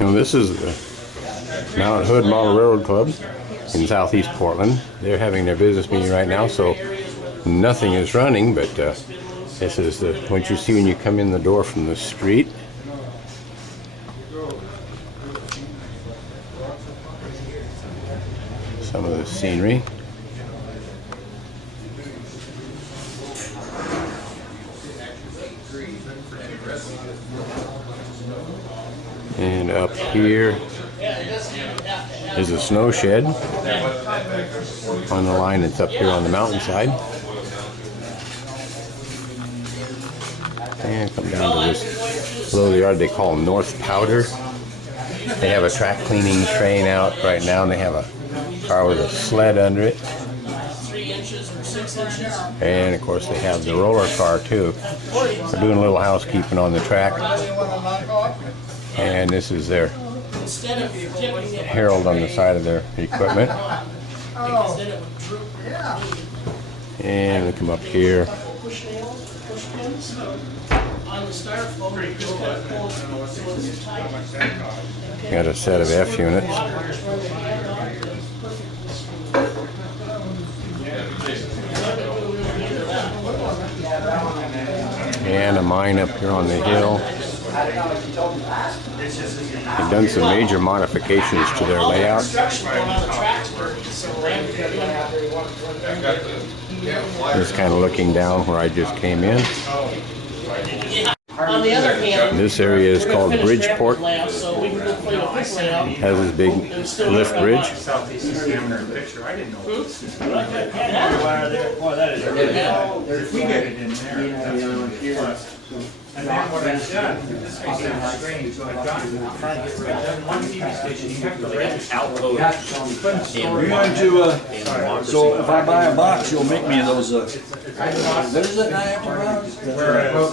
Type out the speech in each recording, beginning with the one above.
Now this is the Mount Hood Model Railroad Club in Southeast Portland. They're having their business meeting right now, so nothing is running, but this is what you see when you come in the door from the street. Some of the scenery. And up here is a snow shed on the line that's up here on the mountainside. And come down to this below the yard they call North Powder. They have a track cleaning train out right now, and they have a car with a sled under it. 3 inches or 6 inches. And of course they have the roller car too. They're doing a little housekeeping on the track. And this is their herald on the side of their equipment. And we come up here. Got a set of F units. And a mine up here on the hill. They've done some major modifications to their layout. Just kind of looking down where I just came in. On the other hand, This area is called Bridgeport. It has this big lift bridge. If we get it in there, and then what I've done, this may sound strange, but I've done one TV station, you have to rent outload. We're going to, so if I buy a box, you'll make me those, what is it, Niagara?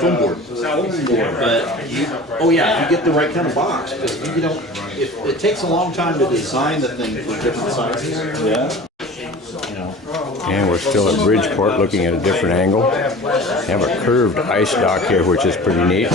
Foam board. But you, oh yeah, if you get the right kind of box, because you don't, it takes a long time to design the thing for different sizes. Yeah. And we're still at Bridgeport looking at a different angle. They have a curved ice dock here, which is pretty neat.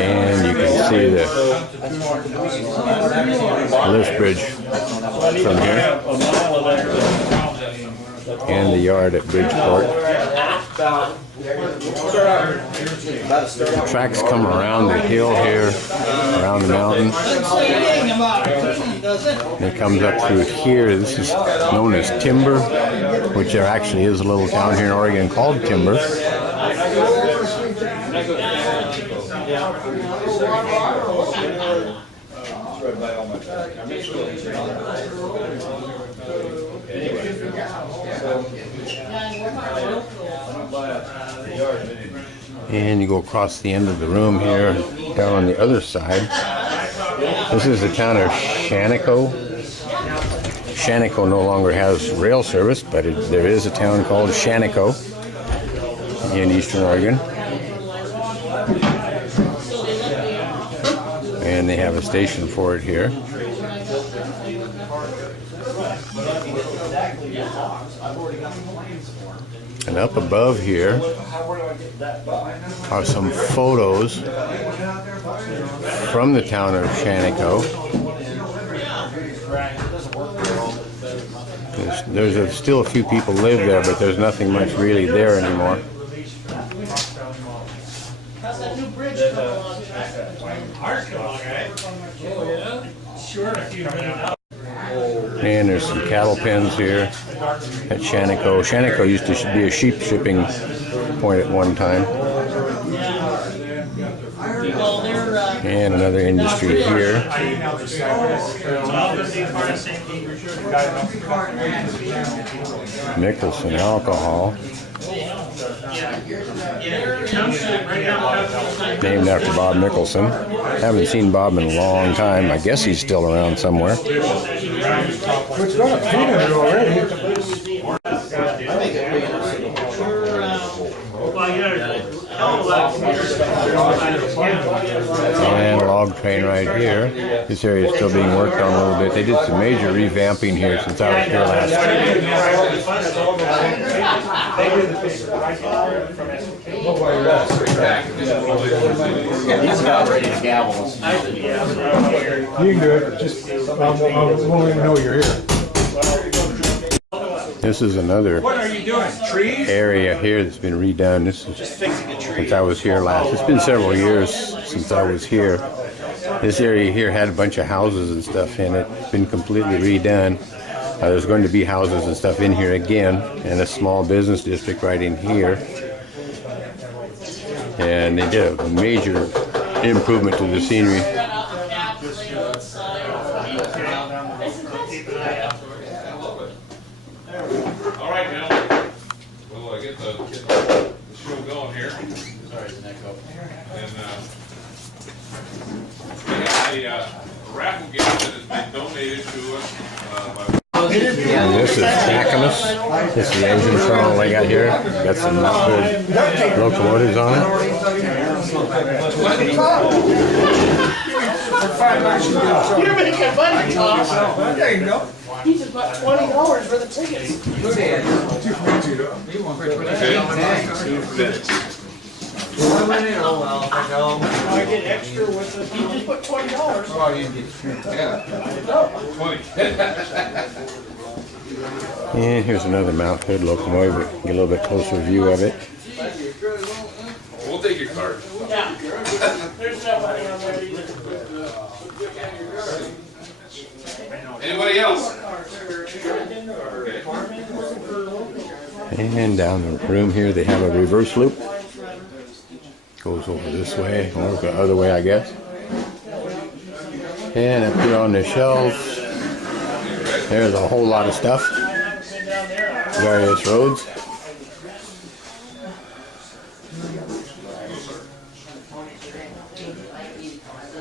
And you can see the lift bridge from here. And the yard at Bridgeport. The tracks come around the hill here, around the mountain. And it comes up through here. This is known as Timber, which there actually is a little town here in Oregon called Timber. And you go across the end of the room here, down on the other side. This is the town of Shaniko. Shaniko no longer has rail service, but there is a town called Shaniko in Eastern Oregon. And they have a station for it here. And up above here are some photos from the town of Shaniko. There's still a few people live there, but there's nothing much really there anymore. how's that new bridge coming along? Ours coming along, right? Oh, yeah? Sure, if you've been out. And there's some cattle pens here at Shaniko. Shaniko used to be a sheep shipping point at one time. And another industry here. Mickelson Alcohol. Named after Bob Mickelson. Haven't seen Bob in a long time. I guess he's still around somewhere. It's got a pin in it already. And a log train right here. This area is still being worked on a little bit. They did some major revamping here since I was here last. They do the paper, I get it from SK. He's about ready to gavel. You can do it, just, I won't even know you're here. This is another What are you doing? Trees? area here that's been redone. This is since I was here last. It's been several years since I was here. This area here had a bunch of houses and stuff in it. It's been completely redone. There's going to be houses and stuff in here again, and a small business district right in here. And they did a major improvement to the scenery. All right, now, we'll get the show going here. Sorry, the neck up. And we have a raffle game that has been donated to us by... And this is Jacquemus. This is the engine terminal they got here. Got some good locomotives on it. You're making money, Tom. There you go. He just bought $20 for the tickets. I get extra with the, he just put $20. And here's another Mount Hood locomotive. Get a little bit closer view of it. We'll take your card. Yeah. There's nobody on there either. Anybody else? And down the room here they have a reverse loop. Goes over this way, or the other way I guess. And up here on the shelves, there's a whole lot of stuff. Various roads.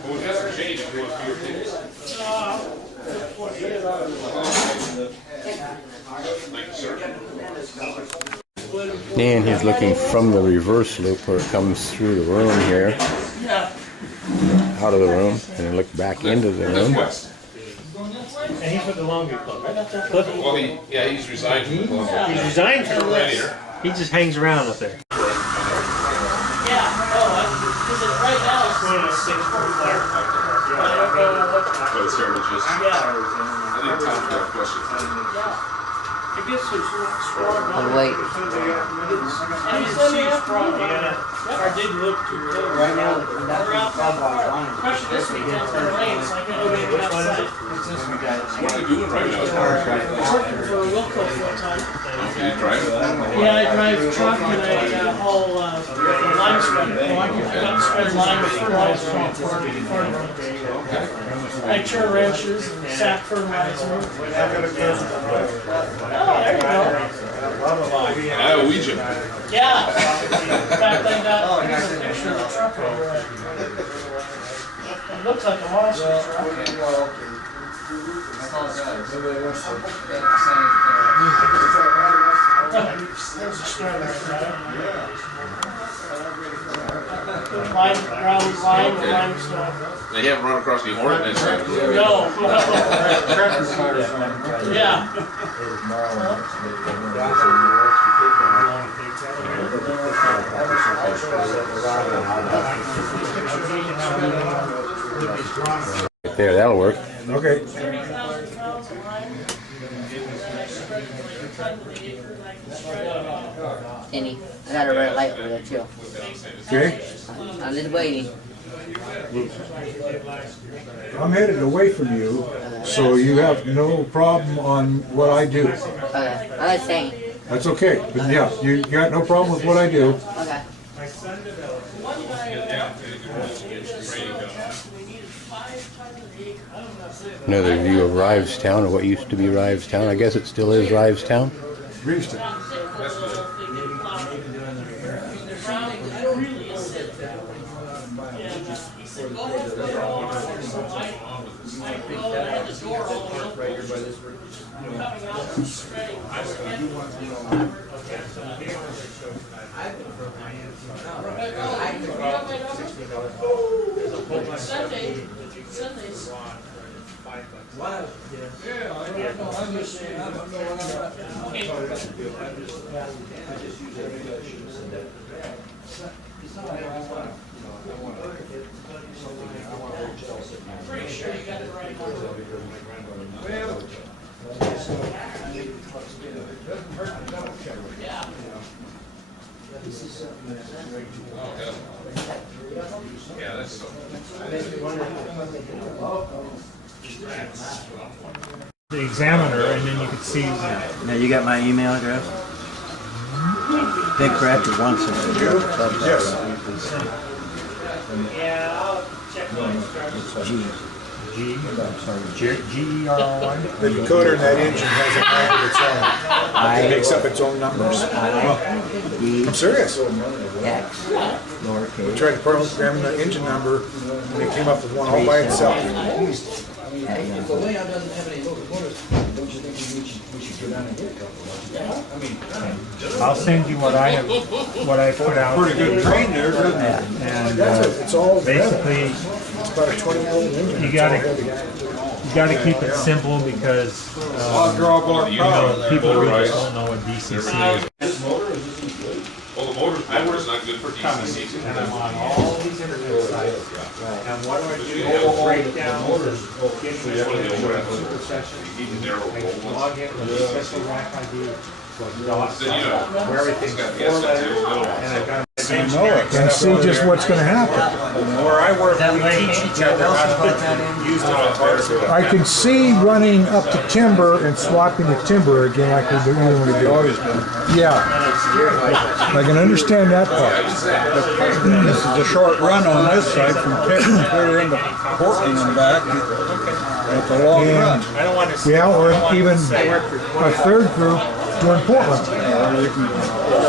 Well, just for change, if you want a few tickets. Thank you, sir. And he's looking from the reverse loop where it comes through the room here, out of the room, and then look back into the room. West. And he's with the Longview Club, right? Well, he's resigned from the Columbia. He's resigned from this. He just hangs around up there. Yeah, because right now it's going to 6 there. I don't know what, But it's started just... I think Tom's got a question. it gets so strong. I'm late. And he's sending out from, I did look to Right now, We're out that far. Especially this weekend for the rain, so I can go get outside. What are you doing right now? Working for Wilco full time. You driving? Yeah, I drive truck and I haul lime spreader. I got spread lime with fertilizer on for I churn wrenches and sack fertilizer. Oh, there you go. Iowegian. Yeah. In fact, I got a picture of the truck over there. It looks like a monster truck. There's a spreader right there. Ground lime, limestone. They haven't run across the ordinance. No. Yeah. Right there, that'll work. Okay. Any, I got a red light over there too. Okay. I'm just waiting. I'm headed away from you, so you have no problem on what I do. Okay, I'm just saying. That's okay. But yeah, you got no problem with what I do. Okay. Another view of Rivestown, or what used to be Rivestown. I guess it still is Rivestown. Reeveston. Sundays. I'm just saying, I don't know what Pretty sure you got the right number. Yeah. Yeah, that's so. The Examiner, and then you could see. Now you got my email address? Big Crafty wants it. Yeah, I'll check my instructions. G-E-R-R-Y. The decoder in that engine has a mind of its own. It makes up its own numbers. I'm serious. X. Lowercase. Tried to program the engine number and it came up with one all by itself. If the layout doesn't have any locomotives, don't you think we should go down and get a couple? I'll send you what I have, what I put out. Pretty good train there, doesn't it? And It's all basically, It's about a 20-year-old engine. you gotta keep it simple because people really don't know what DCC is. Well, the motor's not good for DCC. And I'm on all these internet sites. And what do I do? Break down motors. It's one of the old ones. You need to narrow the old ones. Log in with a special rack ID. DOS, Then, you know, where everything's got the 4 SSL letters, little ones. and I've got And see just what's going to happen. where I work, we teach each other how to use the motor. I can see running up to timber and swapping to timber again like we normally do. Yeah. I can understand that part. This is a short run on this side from Texas clear into Portland and back. It's a long run. I don't want to. Yeah, or even a third group doing Portland. You can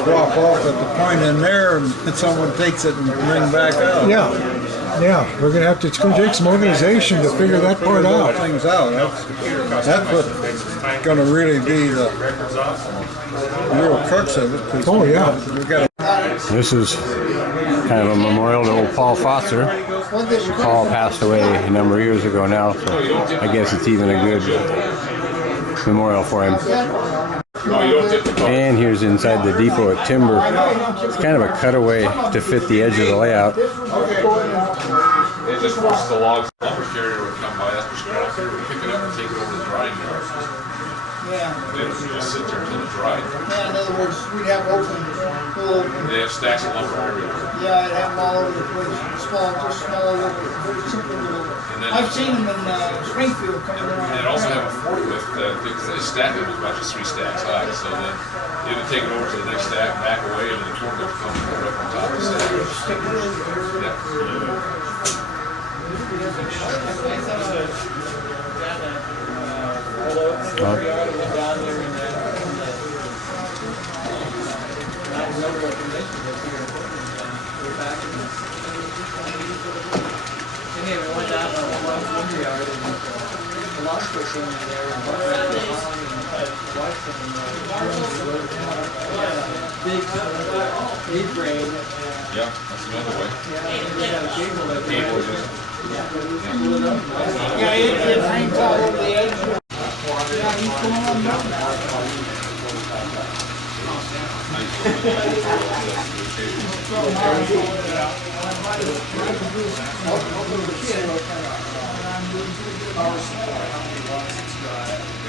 swap off at the point in there and someone takes it and bring back up. Yeah, yeah. We're gonna have to. It's gonna take some organization to figure that part out. Things out. That's what's gonna really be the real crux of it. 'Cause Oh, yeah. We got This is kind of a memorial to old Paul Fosser. Paul passed away a number of years ago now, so I guess it's even a good memorial for him. And here's inside the depot at Timber. It's kind of a cutaway to fit the edge of the layout. It just forces the logs. Lumber carrier would come by, that's scrap, pick it up and take it over to the drying yard. Yeah. They would just sit there until it dried. Yeah, in other words, we'd have open, full open. They have stacks of lumber everywhere. Yeah, I'd have them all over the place. Small, just small, very simple little. then- I've seen them in Springfield coming around. And it also have a forklift that they stack it was about just 3 stacks high. So then they would take it over to the next stack, back away, and then the forklift comes right up on top of the stack. Yeah, that's another way. Yeah, it hangs all over the edge. Yeah, he's going on now.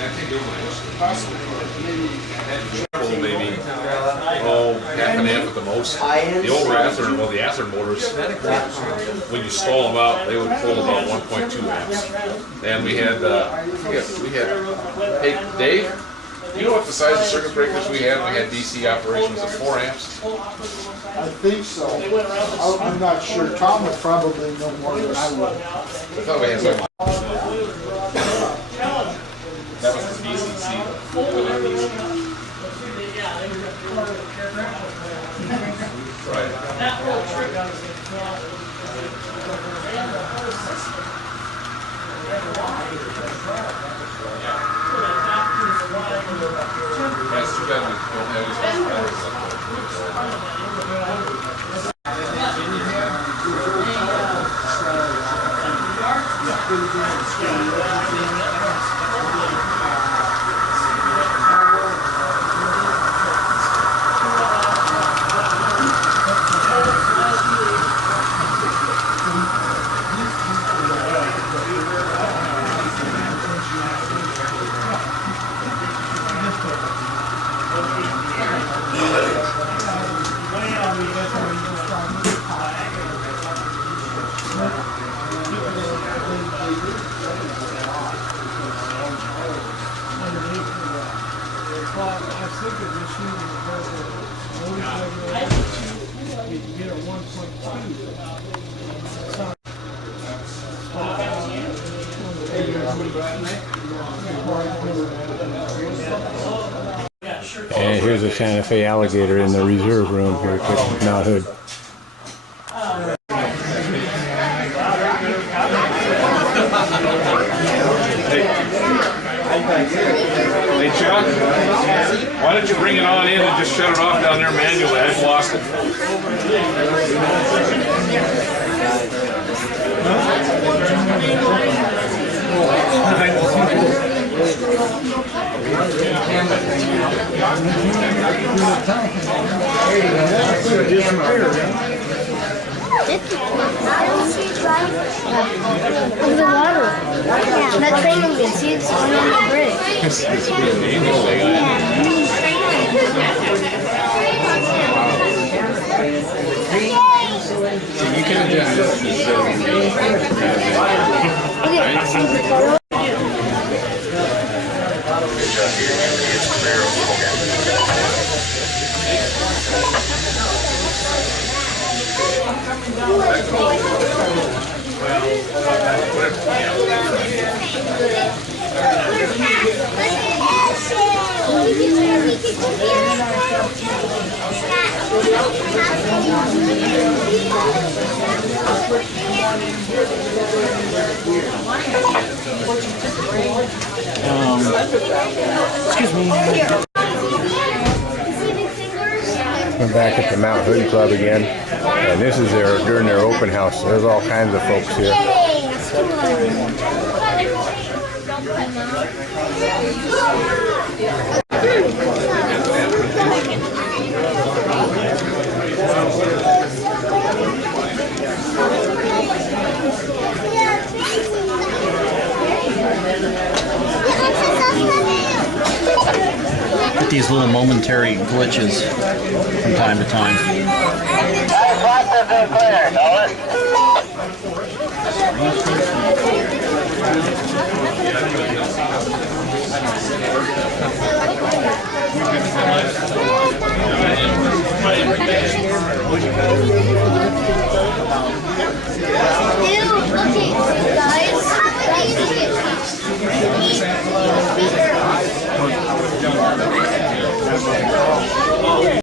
I think maybe half and half at the most. The older Atherton, well, the Atherton motors, when you stall them out, they would pull about 1.2 amps. And we had, hey, Dave, you know what the size of circuit breakers we had? We had DC operations of 4 amps. I think so. I'm not sure. Tom would probably know more than I would. I thought we had something. That was the DCC. Right. That's too bad we don't have And here's a Santa Fe alligator in the reserve room here at Mount Hood. Hey Chuck, why don't you bring it on in and just shut it off down there manually? I've lost it. Over the water. That train moving. See, it's on the bridge. You can adjust Okay. Excuse me. We're back at the Mount Hood Club again, and this is during their open house. There's all kinds of folks here. Get these little momentary glitches from time to time.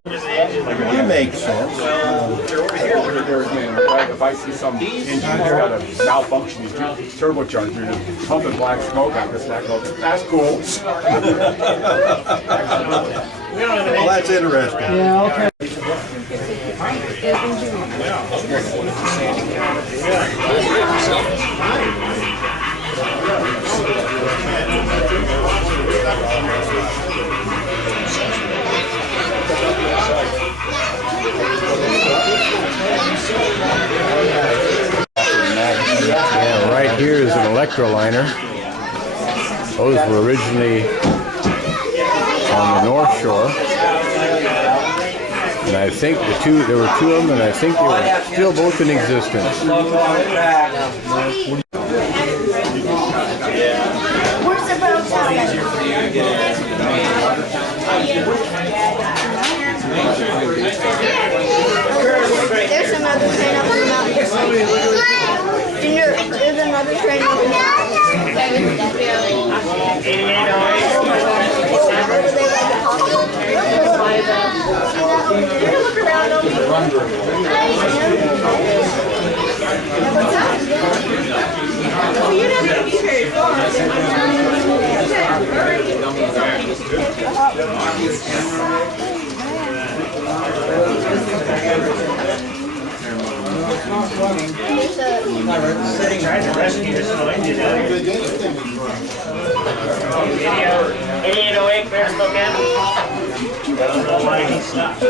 It makes sense. If I see some engine that's got a malfunction, these turbocharger is pumping black smoke out this black smoke. That's cool. Well, that's interesting. Yeah, okay. Yeah, right here is an electroliner. Those were originally on the North Shore. And I think there were two of them, and I think they were still both in existence. Where's the brown towel? There's another train up in the mountains. Junior, there's another train up in the You're not going to be very Trying to rescue this little Indian out here. 8808 Bear Spokane. I don't know why he stopped.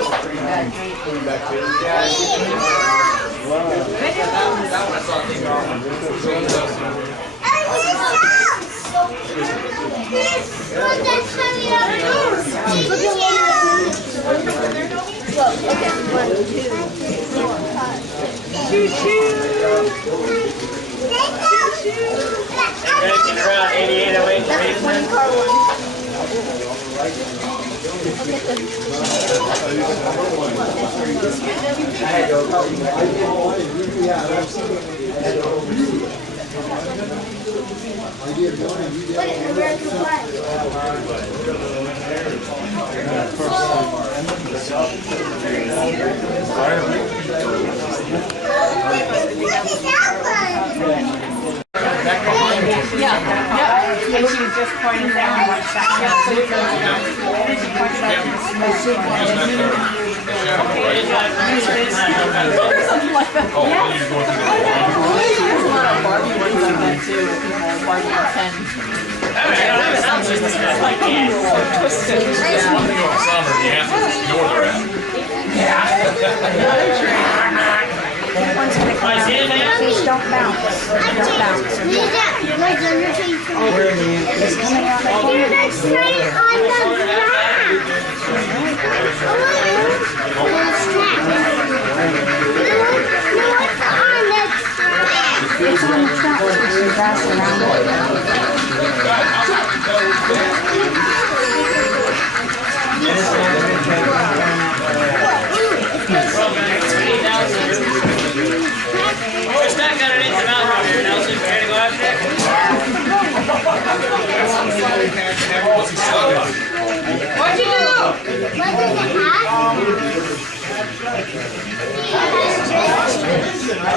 Around 8808 That's the 20 car one. Okay. American flag. And she was just pointing down one side. She pointed out something like that. There's a lot of Barbie ones on that too. Barbie and Ken. Please don't bounce. Don't bounce. Your legs underneath. It's coming out. Your legs straight on the ground. It's on the track. There's some grass We're stuck underneath the mountain here, Nelson. You ready to go after it? What'd you do? What does it have?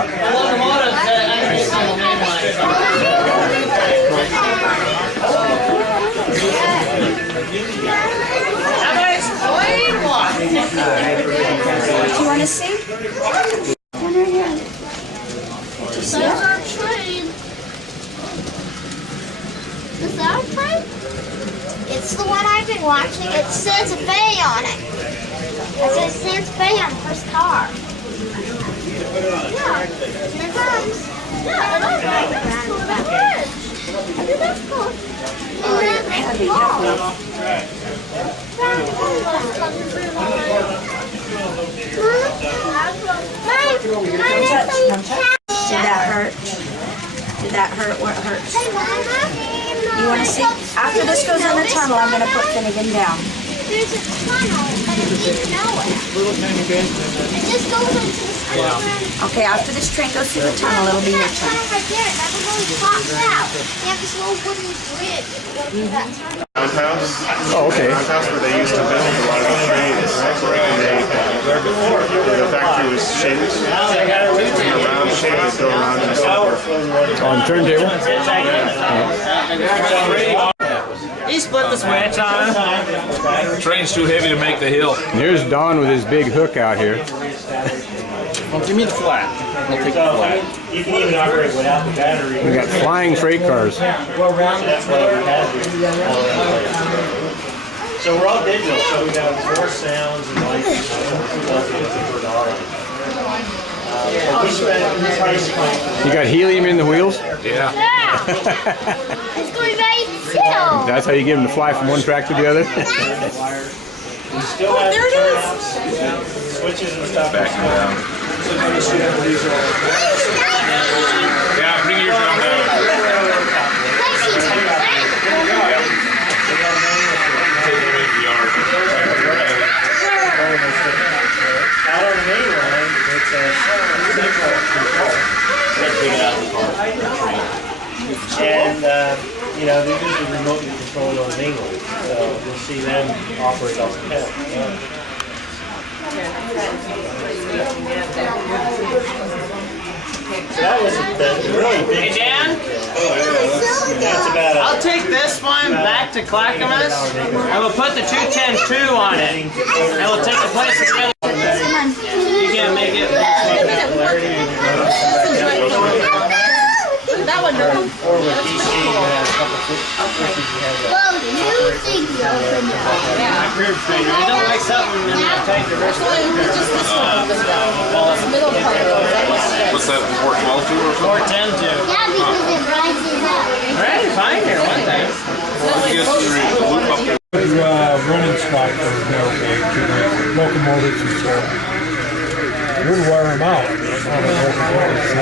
The locomotive's underneath the main How do I explain what? Do you want to see? Come right here. Is that our train? Is that our train? It's the one I've been watching. It says Santa Fe on it. It says Santa Fe on the first car. Yeah, here it comes. Yeah, I love it. That's cool. That bridge. I think that's cool. And then it's long. Did that hurt? Did that hurt? What hurts? You want to see? After this goes in the tunnel, I'm going to put Finnegan down. There's a tunnel, and it leads nowhere. It just goes into the tunnel. Okay, after this train goes through the tunnel, it'll be your turn. Right there, that was only popped out. They have this little wooden bridge that goes through that tunnel. Roundhouse. Oh, okay. Roundhouse where they used to build a lot of the trains. And the factory was shaped in a round shape. They go around in a circle. On turntable. He split the switch on him. Train's too heavy to make the hill. There's Don with his big hook out here. Well, give me the flat. I'll take the flat. You can even operate without the battery. We got flying freight cars. That's what we had. So we're all digital, so we got 4 sounds and lights per dollar. We spent basically. You got helium in the wheels? Yeah. It's going very chill. That's how you get them to fly from one track to the other? We still have turnouts, switches and stuff. Backing down. Yeah, bring yours down. Take them in the yard. Out on the main line, it's a central control. And, they're usually remotely controlled on the main line. So you'll see them operate off the pedal. So that was the really big. Hey, Dan? That's about it. I'll take this one back to Clackamas, and we'll put the 210-2 on it, and we'll take the place of the other. You can't make it. That one, Or with DC, you have a couple Well, you think you're open now. My curb strainer. I don't like something when I take the rest of Middle part. What's that, 412 or something? 410-2. Yeah, because it rises up. Alright, fine here, one thing. I guess you loop up there. Running spot for the locomotives and stuff. We'd wear them out on the locomotives.